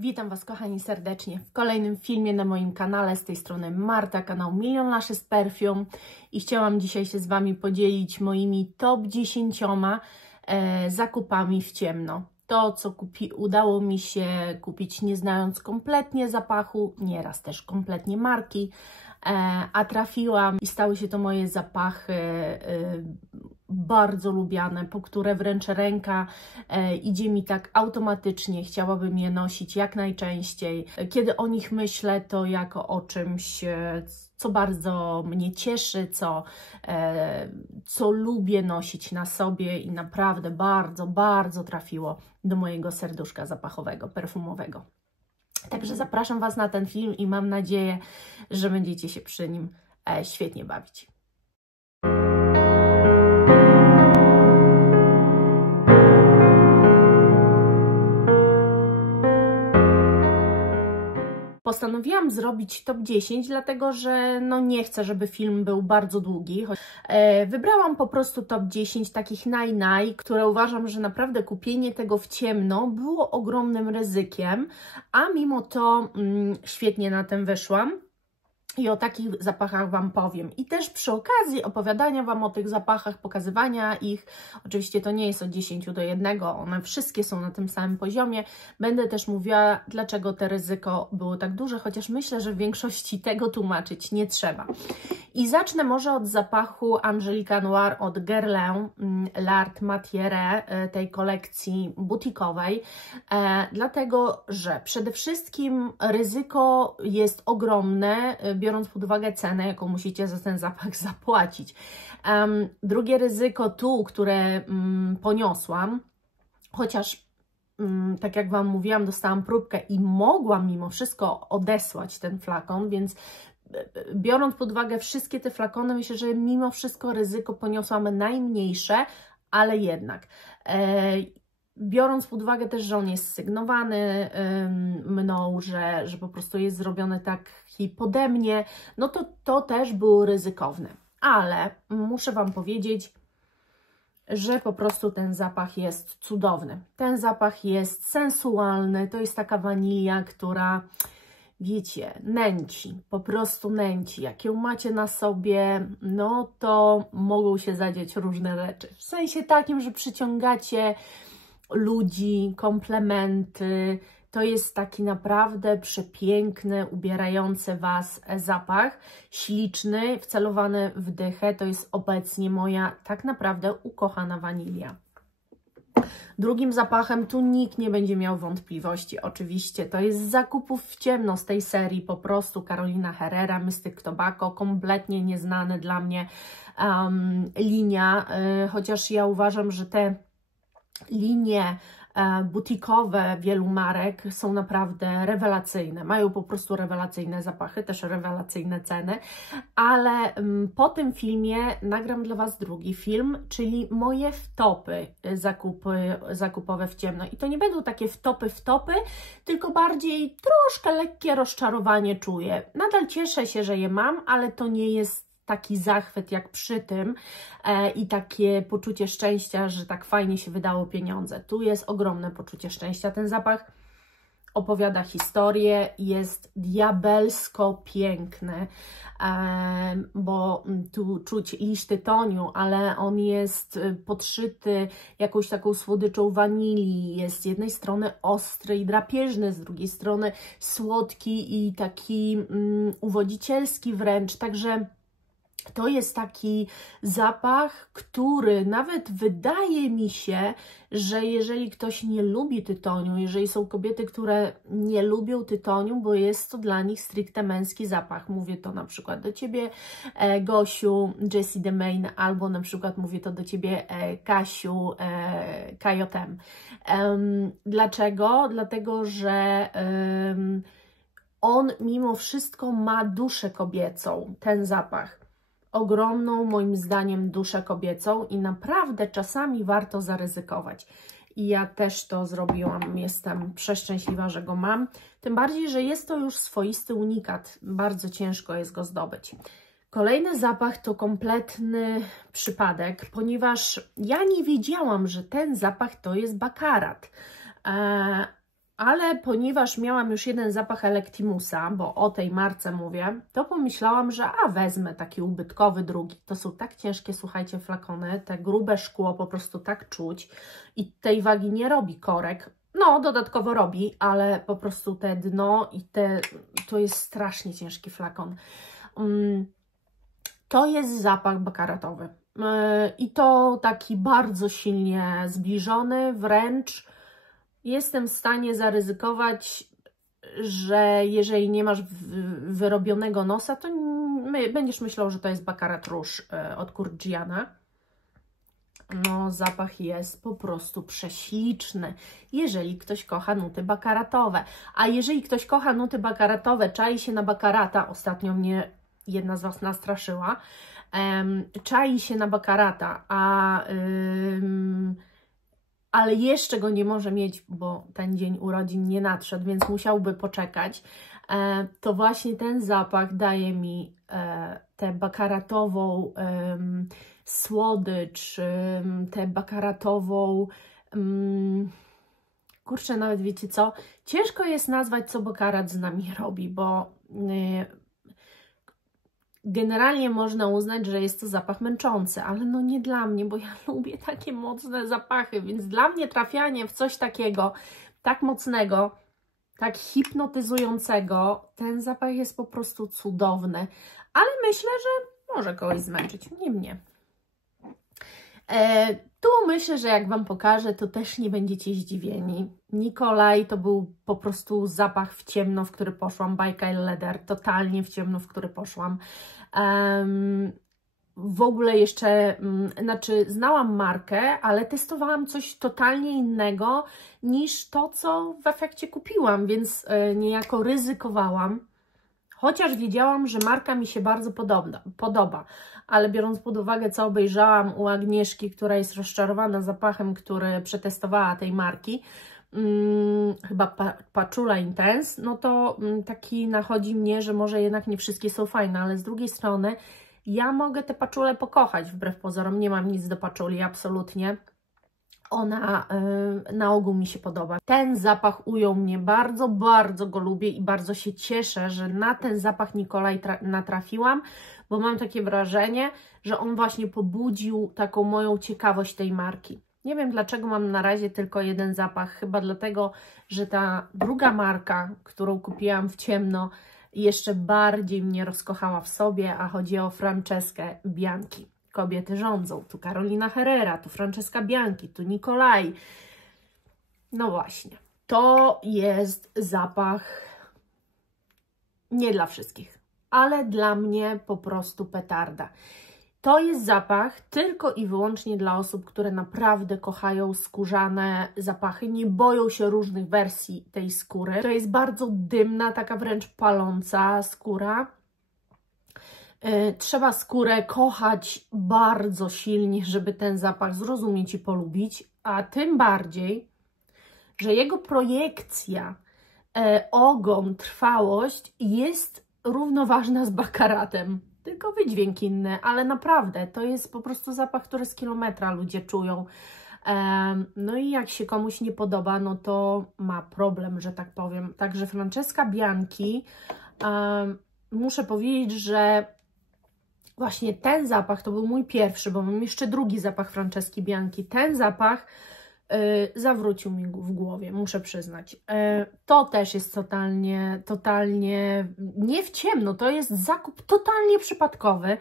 Witam Was, kochani, serdecznie w kolejnym filmie na moim kanale. Z tej strony Marta, kanał Million Lashes Perfume, i chciałam dzisiaj się z Wami podzielić moimi top 10 zakupami w ciemno. To, co udało mi się kupić, nie znając kompletnie zapachu, nieraz też kompletnie marki, a trafiłam i stały się to moje zapachy bardzo lubiane, po które wręcz ręka idzie mi tak automatycznie. Chciałabym je nosić jak najczęściej. Kiedy o nich myślę, to jako o czymś, co bardzo mnie cieszy, co lubię nosić na sobie i naprawdę bardzo, bardzo trafiło do mojego serduszka zapachowego, perfumowego. Także zapraszam Was na ten film i mam nadzieję, że będziecie się przy nim świetnie bawić. Postanowiłam zrobić top 10, dlatego że nie chcę, żeby film był bardzo długi. Wybrałam po prostu top 10 takich które uważam, że naprawdę kupienie tego w ciemno było ogromnym ryzykiem, a mimo to świetnie na tym wyszłam. I o takich zapachach Wam powiem. I też przy okazji opowiadania Wam o tych zapachach, pokazywania ich, oczywiście to nie jest od 10 do 1, one wszystkie są na tym samym poziomie. Będę też mówiła, dlaczego to ryzyko było tak duże, chociaż myślę, że w większości tego tłumaczyć nie trzeba. I zacznę może od zapachu Angelica Noir od Guerlain L'Art Matière, tej kolekcji butikowej, dlatego że przede wszystkim ryzyko jest ogromne, biorąc pod uwagę cenę, jaką musicie za ten zapach zapłacić. Drugie ryzyko które poniosłam, chociaż tak jak Wam mówiłam, dostałam próbkę i mogłam mimo wszystko odesłać ten flakon, więc biorąc pod uwagę wszystkie te flakony, myślę, że mimo wszystko ryzyko poniosłam najmniejsze, ale jednak. Biorąc pod uwagę też, że on jest sygnowany mną, że po prostu jest zrobiony taki pode mnie, no to też było ryzykowne. Ale muszę Wam powiedzieć, że po prostu ten zapach jest cudowny. Ten zapach jest sensualny, to jest taka wanilia, która, wiecie, nęci, po prostu nęci. Jak ją macie na sobie, no to mogą się zadziać różne rzeczy. W sensie takim, że przyciągacie ludzi, komplementy. To jest taki naprawdę przepiękny, ubierający Was zapach, śliczny, wcelowany w dychę. To jest obecnie moja tak naprawdę ukochana wanilia. Drugim zapachem, tu nikt nie będzie miał wątpliwości, oczywiście, to jest z zakupów w ciemno z tej serii, po prostu Carolina Herrera, Mystic Tobacco, kompletnie nieznany dla mnie linia, chociaż ja uważam, że te linie butikowe wielu marek są naprawdę rewelacyjne, mają po prostu rewelacyjne zapachy, też rewelacyjne ceny, ale po tym filmie nagram dla Was drugi film, czyli moje wtopy zakupowe w ciemno. I to nie będą takie wtopy, tylko bardziej troszkę lekkie rozczarowanie czuję. Nadal cieszę się, że je mam, ale to nie jest taki zachwyt jak przy tym i takie poczucie szczęścia, że tak fajnie się wydało pieniądze. Tu jest ogromne poczucie szczęścia. Ten zapach opowiada historię, jest diabelsko piękny, bo tu czuć liść tytoniu, ale on jest podszyty jakąś taką słodyczą wanilii. Jest z jednej strony ostry i drapieżny, z drugiej strony słodki i taki uwodzicielski wręcz, także to jest taki zapach, który nawet wydaje mi się, że jeżeli ktoś nie lubi tytoniu, jeżeli są kobiety, które nie lubią tytoniu, bo jest to dla nich stricte męski zapach. Mówię to na przykład do Ciebie, Gosiu, Jessie DeMaine, albo na przykład mówię to do Ciebie, Kasiu, Kajotem. Dlaczego? Dlatego, że on mimo wszystko ma duszę kobiecą, ten zapach. Ogromną, moim zdaniem, duszę kobiecą i naprawdę czasami warto zaryzykować. I ja też to zrobiłam, jestem przeszczęśliwa, że go mam. Tym bardziej, że jest to już swoisty unikat, bardzo ciężko jest go zdobyć. Kolejny zapach to kompletny przypadek, ponieważ ja nie wiedziałam, że ten zapach to jest bakarat. Ale ponieważ miałam już jeden zapach Electimusa, bo o tej marce mówię, to pomyślałam, że wezmę taki ubytkowy drugi. To są tak ciężkie, słuchajcie, flakony, te grube szkło po prostu tak czuć i tej wagi nie robi korek. No, dodatkowo robi, ale po prostu te dno i to jest strasznie ciężki flakon. To jest zapach bakaratowy i to taki bardzo silnie zbliżony, wręcz jestem w stanie zaryzykować, że jeżeli nie masz wyrobionego nosa, to będziesz myślał, że to jest Baccarat Rouge od Kurkdjiana. No, zapach jest po prostu prześliczny, jeżeli ktoś kocha nuty bakaratowe. A jeżeli ktoś kocha nuty bakaratowe, czai się na bakarata, ostatnio mnie jedna z Was nastraszyła, czai się na bakarata, ale jeszcze go nie może mieć, bo ten dzień urodzin nie nadszedł, więc musiałby poczekać, to właśnie ten zapach daje mi tę bakaratową słodycz, tę bakaratową, kurczę, nawet wiecie co, ciężko jest nazwać, co bakarat z nami robi, bo generalnie można uznać, że jest to zapach męczący, ale no nie dla mnie, bo ja lubię takie mocne zapachy, więc dla mnie trafianie w coś takiego, tak mocnego, tak hipnotyzującego, ten zapach jest po prostu cudowny, ale myślę, że może kogoś zmęczyć, nie mnie. Tu myślę, że jak Wam pokażę, to też nie będziecie zdziwieni. Nikolaj to był po prostu zapach w ciemno, w który poszłam. By Kyle Leather, totalnie w ciemno, w który poszłam. W ogóle jeszcze, znaczy znałam markę, ale testowałam coś totalnie innego niż to, co w efekcie kupiłam, więc niejako ryzykowałam. Chociaż wiedziałam, że marka mi się bardzo podoba, ale biorąc pod uwagę, co obejrzałam u Agnieszki, która jest rozczarowana zapachem, który przetestowała tej marki, chyba Patchouli Intense, no to taki nachodzi mnie, że może jednak nie wszystkie są fajne, ale z drugiej strony ja mogę te patchoule pokochać, wbrew pozorom, nie mam nic do patchouli, absolutnie. Ona na ogół mi się podoba. Ten zapach ujął mnie bardzo, bardzo go lubię i bardzo się cieszę, że na ten zapach Nikolaj natrafiłam, bo mam takie wrażenie, że on właśnie pobudził taką moją ciekawość tej marki. Nie wiem, dlaczego mam na razie tylko jeden zapach, chyba dlatego, że ta druga marka, którą kupiłam w ciemno, jeszcze bardziej mnie rozkochała w sobie, a chodzi o Franceskę Bianchi. Kobiety rządzą. Tu Carolina Herrera, tu Francesca Bianchi, tu Nikolaj. No właśnie. To jest zapach nie dla wszystkich, ale dla mnie po prostu petarda. To jest zapach tylko i wyłącznie dla osób, które naprawdę kochają skórzane zapachy, nie boją się różnych wersji tej skóry. To jest bardzo dymna, taka wręcz paląca skóra. Trzeba skórę kochać bardzo silnie, żeby ten zapach zrozumieć i polubić, a tym bardziej, że jego projekcja, ogon, trwałość jest równoważna z bakaratem. Tylko wydźwięk inny, ale naprawdę to jest po prostu zapach, który z kilometra ludzie czują. No i jak się komuś nie podoba, no to ma problem, że tak powiem. Także Francesca Bianchi, muszę powiedzieć, że właśnie ten zapach to był mój pierwszy, bo mam jeszcze drugi zapach Franceski Bianchi. Ten zapach zawrócił mi w głowie, muszę przyznać. To też jest totalnie nie w ciemno, to jest zakup totalnie przypadkowy.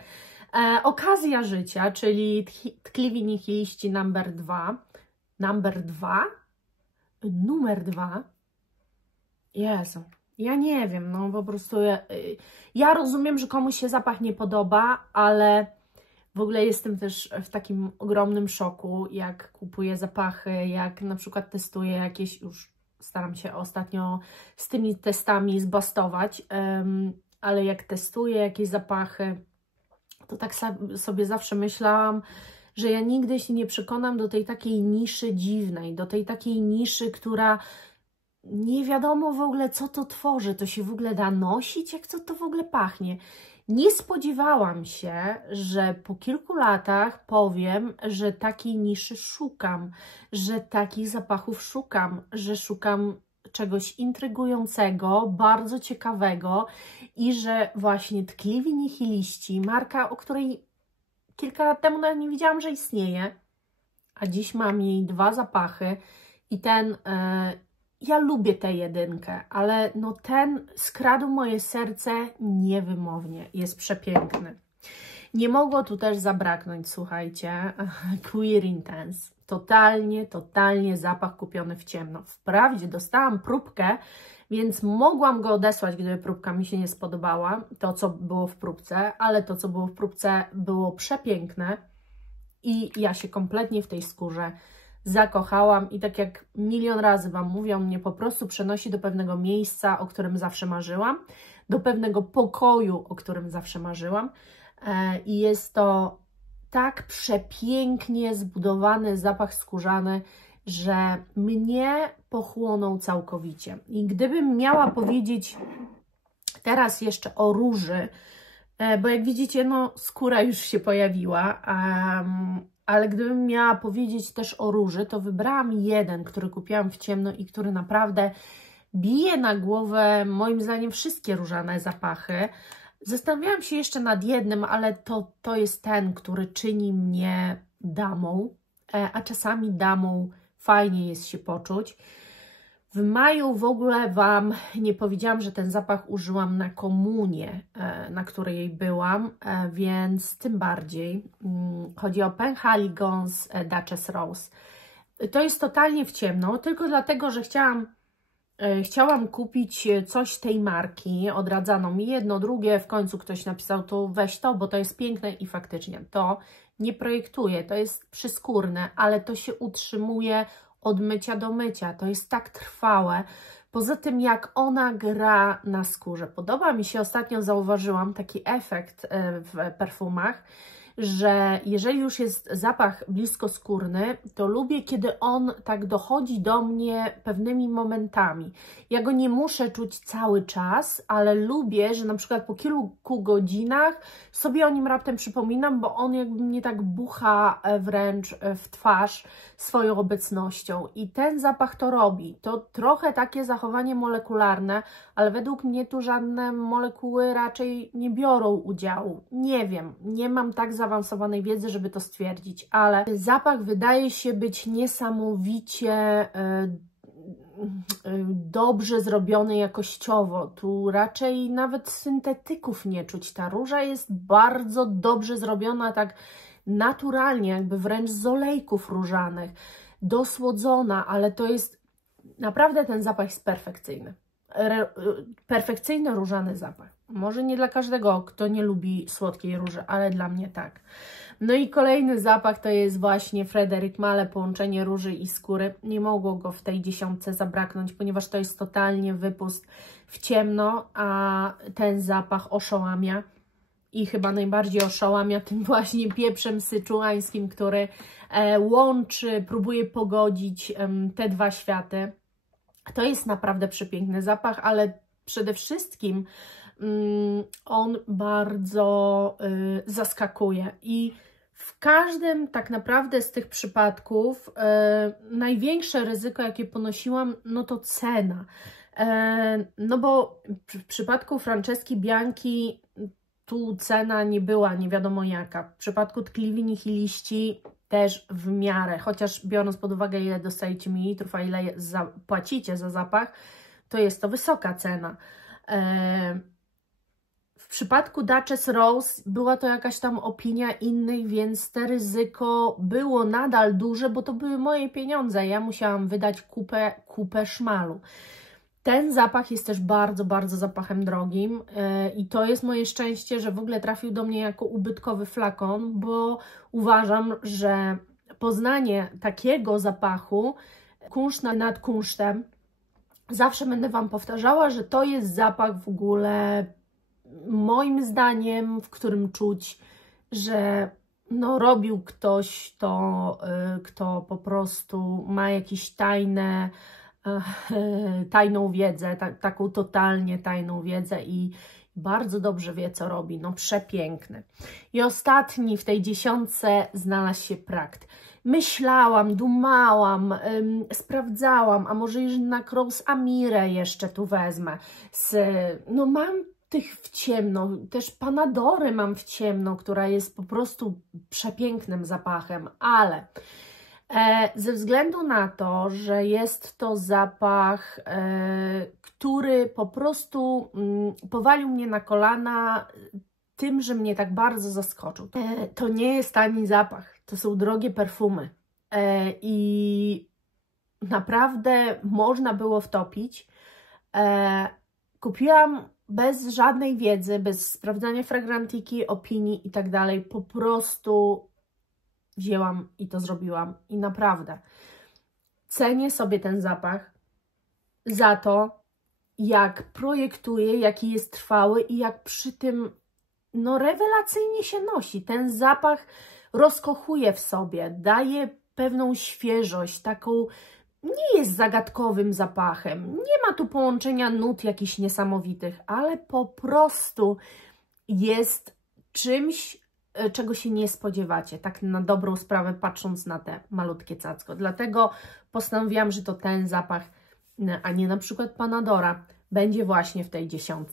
Okazja życia, czyli Tkliwi Nihiliści numer 2. Numer 2? Jezu. Ja nie wiem, no po prostu ja rozumiem, że komuś się zapach nie podoba, ale w ogóle jestem też w takim ogromnym szoku, jak kupuję zapachy, jak na przykład testuję jakieś, już staram się ostatnio z tymi testami zbastować, ale jak testuję jakieś zapachy, to tak sobie zawsze myślałam, że ja nigdy się nie przekonam do tej takiej niszy dziwnej, do tej takiej niszy, która nie wiadomo w ogóle, co to tworzy, to się w ogóle da nosić, jak co to w ogóle pachnie. Nie spodziewałam się, że po kilku latach powiem, że takiej niszy szukam, że takich zapachów szukam, że szukam czegoś intrygującego, bardzo ciekawego i że właśnie Tkliwi Nihiliści, marka, o której kilka lat temu nawet nie wiedziałam, że istnieje, a dziś mam jej 2 zapachy i ten, ja lubię tę jedynkę, ale no ten skradł moje serce niewymownie, jest przepiękny. Nie mogło tu też zabraknąć, słuchajcie, Queer Intense. Totalnie zapach kupiony w ciemno. Wprawdzie dostałam próbkę, więc mogłam go odesłać, gdyby próbka mi się nie spodobała, to co było w próbce, ale to co było w próbce było przepiękne i ja się kompletnie w tej skórze zakochałam i tak jak milion razy Wam mówią, mnie po prostu przenosi do pewnego miejsca, o którym zawsze marzyłam, do pewnego pokoju, o którym zawsze marzyłam i jest to tak przepięknie zbudowany zapach skórzany, że mnie pochłonął całkowicie. I gdybym miała powiedzieć teraz jeszcze o róży, bo jak widzicie, no skóra już się pojawiła, ale gdybym miała powiedzieć też o róży, to wybrałam jeden, który kupiłam w ciemno i który naprawdę bije na głowę, moim zdaniem, wszystkie różane zapachy. Zastanawiałam się jeszcze nad jednym, ale to jest ten, który czyni mnie damą, a czasami damą fajnie jest się poczuć. W maju w ogóle Wam nie powiedziałam, że ten zapach użyłam na komunię, na której byłam, więc tym bardziej. Chodzi o Penhaligon's Duchess Rose. To jest totalnie w ciemno, tylko dlatego, że chciałam kupić coś tej marki, odradzano mi jedno, drugie, w końcu ktoś napisał, to weź to, bo to jest piękne i faktycznie to nie projektuję, to jest przyskórne, ale to się utrzymuje od mycia do mycia, to jest tak trwałe. Poza tym jak ona gra na skórze. Podoba mi się, ostatnio zauważyłam taki efekt w perfumach, że jeżeli już jest zapach bliskoskórny, to lubię, kiedy on tak dochodzi do mnie pewnymi momentami. Ja go nie muszę czuć cały czas, ale lubię, że na przykład po kilku godzinach sobie o nim raptem przypominam, bo on jakby mnie tak bucha wręcz w twarz swoją obecnością. I ten zapach to robi. To trochę takie zachowanie molekularne, ale według mnie tu żadne molekuły raczej nie biorą udziału. Nie wiem, nie mam tak zaawansowanej wiedzy, żeby to stwierdzić, ale zapach wydaje się być niesamowicie dobrze zrobiony jakościowo. Tu raczej nawet syntetyków nie czuć. Ta róża jest bardzo dobrze zrobiona, tak naturalnie, jakby wręcz z olejków różanych, dosłodzona, ale to jest naprawdę, ten zapach jest perfekcyjny. Perfekcyjny różany zapach. Może nie dla każdego, kto nie lubi słodkiej róży, ale dla mnie tak. No i kolejny zapach to jest właśnie Frédéric Malle, połączenie róży i skóry. Nie mogło go w tej 10 zabraknąć, ponieważ to jest totalnie wypust w ciemno, a ten zapach oszałamia. I chyba najbardziej oszałamia tym właśnie pieprzem syczuańskim, który łączy, próbuje pogodzić te dwa światy. To jest naprawdę przepiękny zapach, ale przede wszystkim on bardzo zaskakuje i w każdym tak naprawdę z tych przypadków największe ryzyko, jakie ponosiłam, no to cena. No bo w przypadku Franceski Bianchi tu cena nie była nie wiadomo jaka. W przypadku Tkliwi Nihiliści też w miarę, chociaż biorąc pod uwagę, ile dostajecie mililitrów, a ile płacicie za zapach, to jest to wysoka cena. W przypadku Duchess Rose była to jakaś tam opinia innych, więc to ryzyko było nadal duże, bo to były moje pieniądze. Ja musiałam wydać kupę szmalu. Ten zapach jest też bardzo, bardzo zapachem drogim i to jest moje szczęście, że w ogóle trafił do mnie jako ubytkowy flakon, bo uważam, że poznanie takiego zapachu, kunszt nad kunsztem, zawsze będę Wam powtarzała, że to jest zapach w ogóle moim zdaniem, w którym czuć, że no, robił ktoś to, kto po prostu ma jakieś tajną wiedzę, taką totalnie tajną wiedzę i bardzo dobrze wie, co robi, no przepiękny. I ostatni w tej 10 znalazł się Prakt. Myślałam, dumałam, sprawdzałam, a może jednak Rose Amirę jeszcze tu wezmę. No mam tych w ciemno, też Panadory mam w ciemno, która jest po prostu przepięknym zapachem, ale ze względu na to, że jest to zapach, który po prostu powalił mnie na kolana tym, że mnie tak bardzo zaskoczył. To nie jest tani zapach, to są drogie perfumy i naprawdę można było wtopić. Kupiłam bez żadnej wiedzy, bez sprawdzania fragrantiki, opinii i tak dalej, po prostu wzięłam i to zrobiłam i naprawdę cenię sobie ten zapach za to, jak projektuje, jaki jest trwały i jak przy tym no rewelacyjnie się nosi. Ten zapach rozkochuje w sobie, daje pewną świeżość, taką, nie jest zagadkowym zapachem, nie ma tu połączenia nut jakichś niesamowitych, ale po prostu jest czymś, czego się nie spodziewacie, tak na dobrą sprawę, patrząc na te malutkie cacko. Dlatego postanowiłam, że to ten zapach, a nie na przykład Panadora, będzie właśnie w tej 10.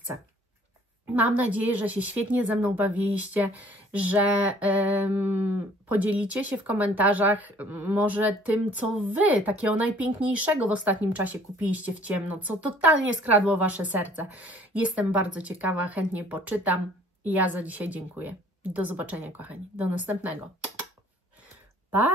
Mam nadzieję, że się świetnie ze mną bawiliście, że podzielicie się w komentarzach może tym, co Wy takiego najpiękniejszego w ostatnim czasie kupiliście w ciemno, co totalnie skradło Wasze serce. Jestem bardzo ciekawa, chętnie poczytam i ja za dzisiaj dziękuję. Do zobaczenia, kochani. Do następnego. Pa!